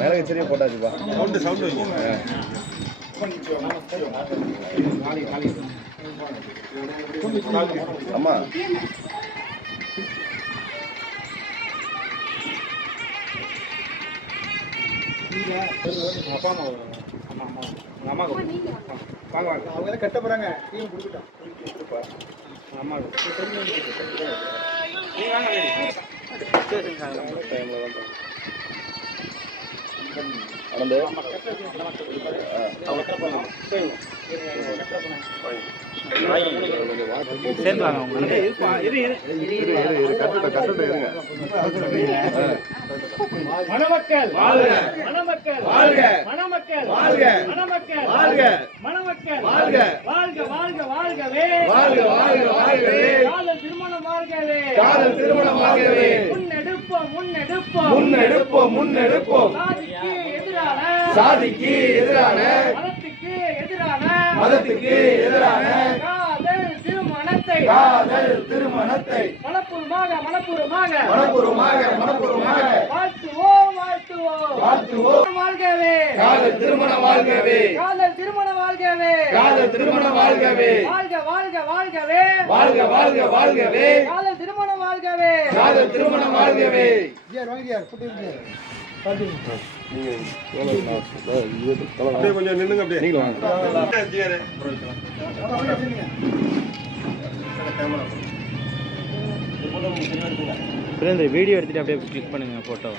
மேலே வச்சே போட்டாச்சுப்பா. சவுண்டு வைங்க. அம்மா அப்பா அம்மா வாங்க வாங்க. அவங்க எல்லாம் கட்ட போறாங்க. டீம் கொடுத்துட்டோம். அம்மா நீ வாங்க டைம்ல தான் அனந்து சேர்ந்தாங்க. மணமக்கள் வாழ்க, மணமக்கள் வாழ்க, மணமக்கள் வாழ்க, மணமக்கள் வாழ்க, மணமக்கள் வாழ்க, வாழ்க வாழ்க வாழ்கவே, வாழ்க வாழ்க வாழ்கவே, காதல் திருமணம் வாழ்கவே, காதல் திருமணம் வாழ்கவே, முன்னெடுப்போம் முன்னெடுப்போம் முன்னெடுப்போம் முன்னெடுப்போம், சாதிக்கு எதிரான சாதிக்கு எதிரான மதத்துக்கு எதிரான மதத்துக்கு எதிரான காதல் திருமணத்தை காதல் திருமணத்தை மனப்பூர்வமாக மனப்பூர்வமாக மனப்பூர்வமாக மனப்பூர்வமாக வாழ்த்துவோம் வாழ்த்துவோம் வாழ்த்துவோம். வாழ்கவே காதல் திருமணம் வாழ்கவே, காதல் திருமணம் வாழ்கவே, காதல் திருமணம் வாழ்கவே, வாழ்க வாழ்க வாழ்கவே, வாழ்க வாழ்க வாழ்கவே, காதல் திருமணம் வாழ்கவே, காதல் திருமணம் வாழ்கவே. யார் வாங்க யார் போட்டு கொஞ்சம் நின்னுங்க. அப்படியே நீங்க வாங்க. வீடியோ எடுத்துட்டு அப்படியே கிளிக் பண்ணுங்க போட்டோ.